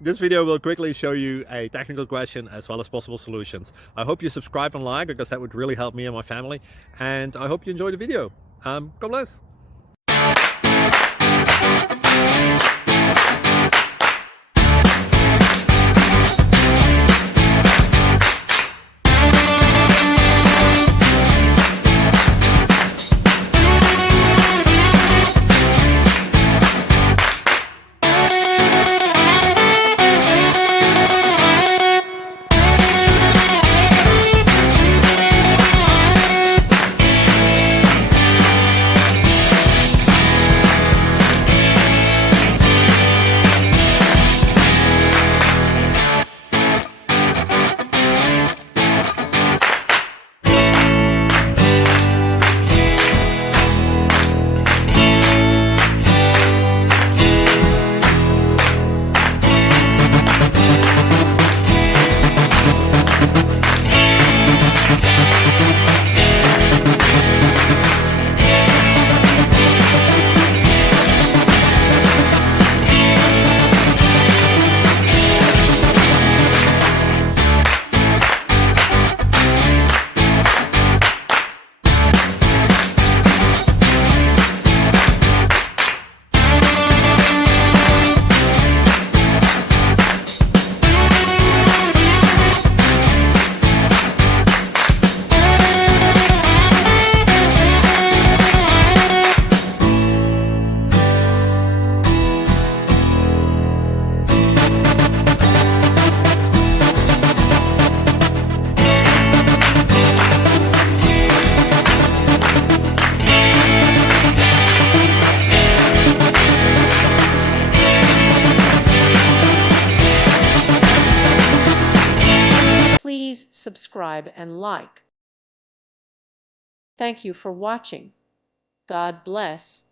This video will quickly show you a technical question as well as possible solutions. I hope you subscribe and like, because that would really help me and my family. And I hope you enjoy the video. God bless. Please subscribe and like. Thank you for watching. God bless.